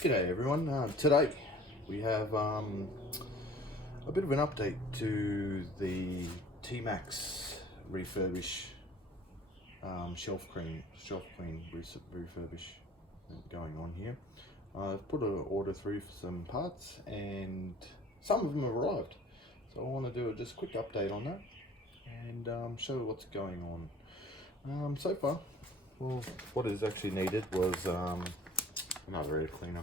G'day everyone. Today we have a bit of an update to the Tmaxx refurbish shelf clean refurbish going on here. I've put an order through for some parts and some of them have arrived. So I want to do a just quick update on that and show what's going on. So far, well, what is actually needed was another air cleaner.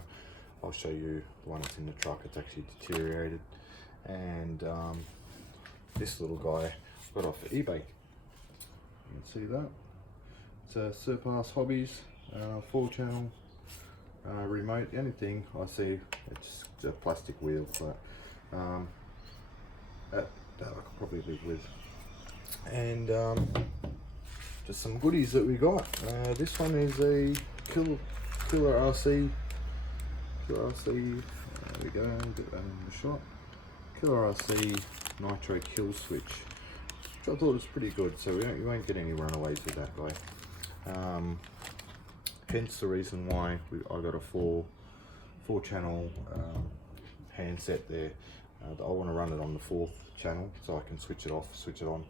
I'll show you the one that's in the truck. It's actually deteriorated, and this little guy got off eBay. You can see that. It's a Surpass Hobbies 4-channel remote. Anything I see, it's a plastic wheel, but that I could probably live with. And just some goodies that we got. This one is a Killer RC. There we go, get that in the shot. Killer RC Nitro kill switch, which I thought was pretty good, so you won't get any runaways with that guy. Hence the reason why I got a 4-channel handset there. I want to run it on the 4th channel so I can switch it off, switch it on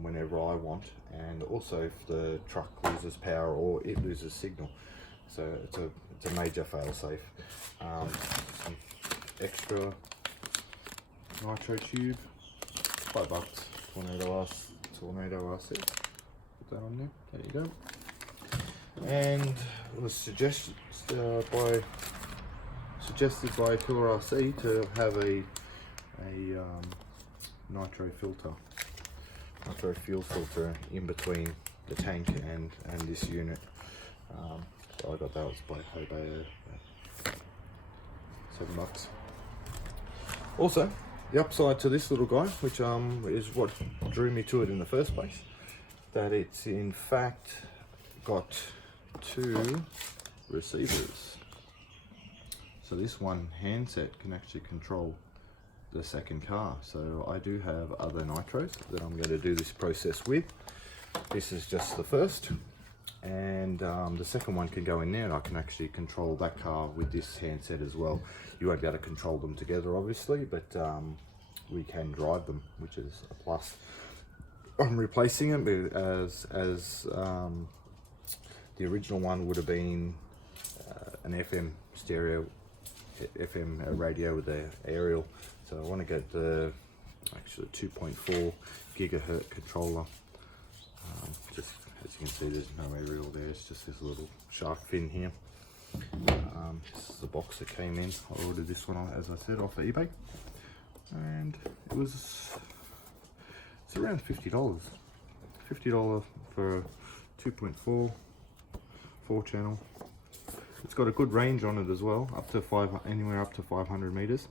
whenever I want, and also if the truck loses power or it loses signal. So it's a major fail-safe. Some extra nitro tube, $5, Tornado RC. Put that on there. There you go. And it was suggested by Killer RC to have a nitro fuel filter in between the tank and this unit. So I got that, was by eBay, $7. Also, the upside to this little guy, which is what drew me to it in the first place, that it's in fact got 2 receivers. So this one handset can actually control the second car. So I do have other nitros that I'm going to do this process with. This is just the first. And the second one can go in there and I can actually control that car with this handset as well. You won't be able to control them together obviously, but we can drive them, which is a plus. I'm replacing it as the original one would have been an FM stereo, FM radio with the aerial. So I want to get the actually 2.4 gigahertz controller. Just as you can see, there's no aerial there, it's just this little shark fin here. This is the box that came in. I ordered this one, as I said, off of eBay, and it's around $50. $50 for a 2.4 4-channel. It's got a good range on it as well, up to anywhere up to 500 meters.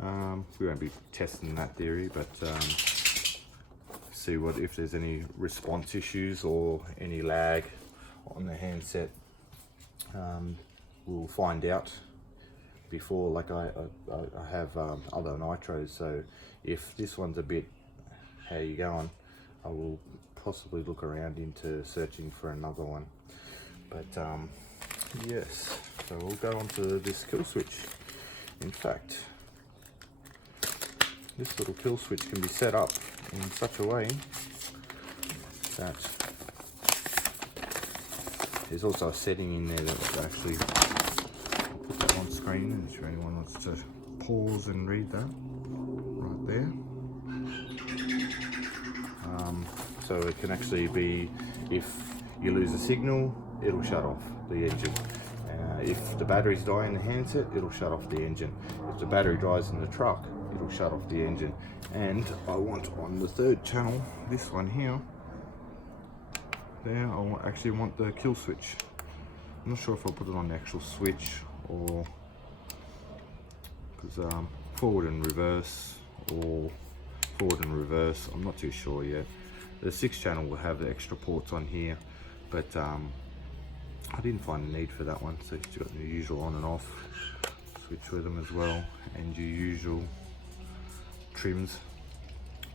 We won't be testing that theory, but see what if there's any response issues or any lag on the handset. We'll find out before. Like I have other nitros, so if this one's a bit how you going, I will possibly look around into searching for another one. But yes, so we'll go on to this kill switch. In fact, this little kill switch can be set up in such a way that there's also a setting in there that will actually put that on screen if anyone wants to pause and read that right there. So it can actually be, if you lose a signal, it'll shut off the engine. If the batteries die in the handset, it'll shut off the engine. If the battery dies in the truck, it'll shut off the engine. And I want on the 3rd channel, this one here, there, I actually want the kill switch. I'm not sure if I'll put it on the actual switch or, because forward and reverse, or forward and reverse, I'm not too sure yet. The 6th channel will have the extra ports on here, but I didn't find a need for that one. So you've got the usual on and off switch with them as well, and your usual trims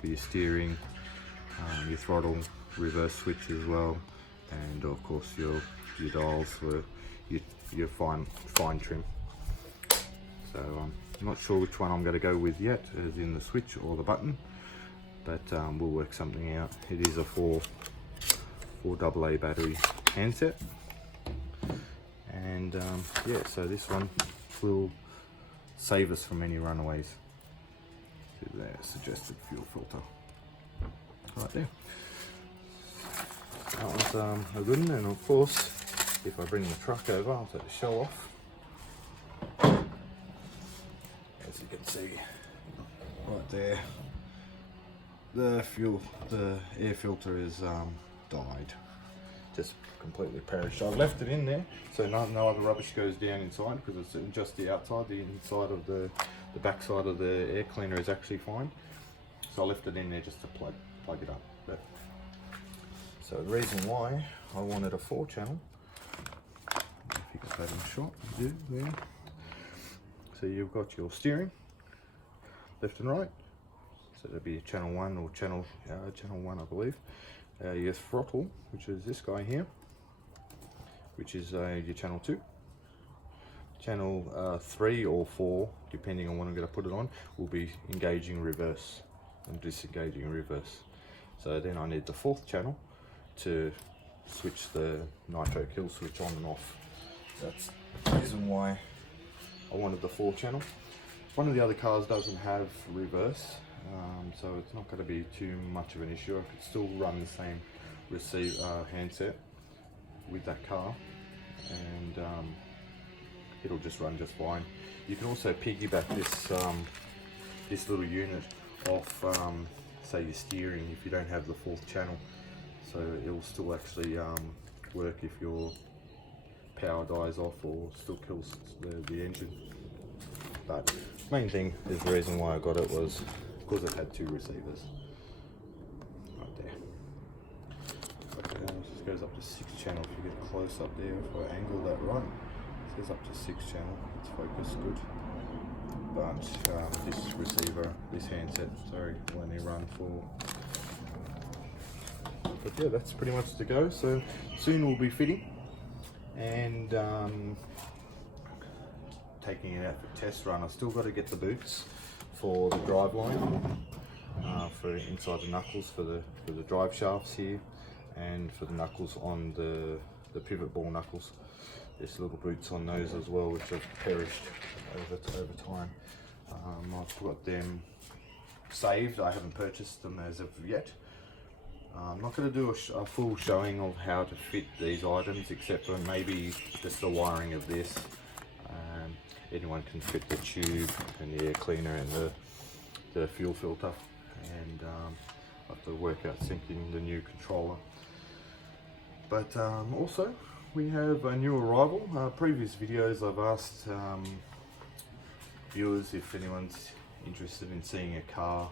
for your steering, your throttle, reverse switch as well, and of course your dials for your fine trim. So I'm not sure which one I'm going to go with yet, as in the switch or the button, but we'll work something out. It is a 4 AA battery handset, and yeah, so this one will save us from any runaways. To their suggested fuel filter right there. That one's a good one, and of course, if I bring the truck over, I'll take the shell off. As you can see, right there, the air filter is died, just completely perished. I've left it in there so no other rubbish goes down inside, because it's just the outside. The inside of the back side of the air cleaner is actually fine, so I left it in there just to plug it up. But, so the reason why I wanted a 4-channel, if you got that in shot, you do there. So you've got your steering, left and right, so that'd be channel 1 or channel 1 I believe. Your throttle, which is this guy here, which is your channel 2. Channel 3 or 4, depending on what I'm going to put it on, will be engaging reverse and disengaging reverse. So then I need the 4th channel to switch the nitro kill switch on and off. That's the reason why I wanted the 4-channel. One of the other cars doesn't have reverse, so it's not going to be too much of an issue. I could still run the same handset with that car, and it'll just run just fine. You can also piggyback this little unit off, say, your steering if you don't have the 4th channel, so it will still actually work if your power dies off or still kills the engine. But main thing is the reason why I got it was because it had 2 receivers right there. Okay, this goes up to 6 channel. If you get close up there, if I angle that right, it says up to 6 channel. It's focused good, but this receiver, this handset, sorry, will only run 4. But yeah, that's pretty much to go. So soon we'll be fitting and taking it out for test run. I've still got to get the boots for the drive line, for inside the knuckles for the drive shafts here, and for the knuckles on the pivot ball knuckles. There's little boots on those as well, which have perished over time. I've got them saved. I haven't purchased them as of yet. I'm not going to do a full showing of how to fit these items, except for maybe just the wiring of this. Anyone can fit the tube and the air cleaner and the fuel filter, and I have to work out syncing the new controller. But also we have a new arrival. Previous videos I've asked viewers if anyone's interested in seeing a car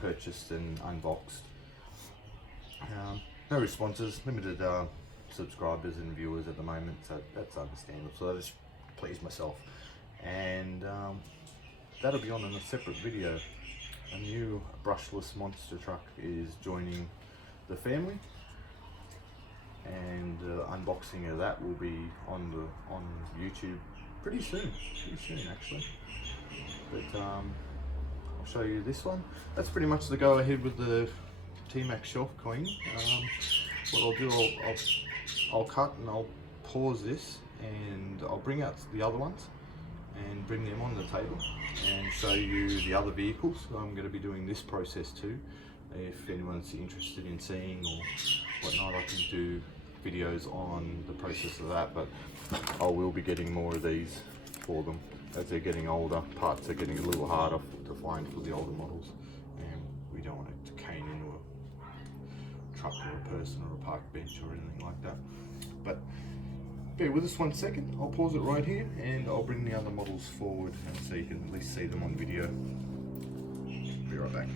purchased and unboxed. No responses, limited subscribers and viewers at the moment, so that's understandable. So I just please myself, and that'll be on in a separate video. A new brushless monster truck is joining the family, and unboxing of that will be on YouTube pretty soon actually. But I'll show you this one. That's pretty much the go ahead with the Tmaxx shelf clean. What I'll do, I'll cut and I'll pause this, and I'll bring out the other ones and bring them on the table and show you the other vehicles. I'm going to be doing this process too. If anyone's interested in seeing or whatnot, I can do videos on the process of that, but I will be getting more of these for them. As they're getting older, parts are getting a little harder to find for the older models, and we don't want it to cane into a truck or a person or a park bench or anything like that. But bear with us 1 second, I'll pause it right here and I'll bring the other models forward and so you can at least see them on video. Be right back.